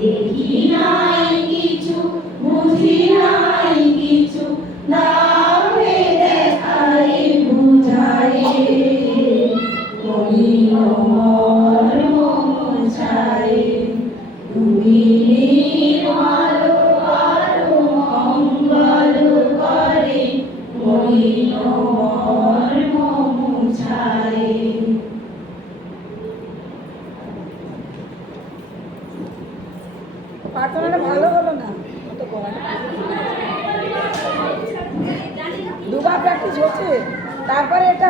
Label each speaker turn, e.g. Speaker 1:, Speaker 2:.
Speaker 1: দেখি নাই কিছু বুঝি নাই কিছু নামে দেখাই বুঝাই মলিন মর্ম মুছাই তুমি নির্মল আরও মঙ্গল করে। মলিন
Speaker 2: প্রার্থনাটা ভালো হলো না দুবার প্র্যাকটিস হচ্ছে তারপরে এটা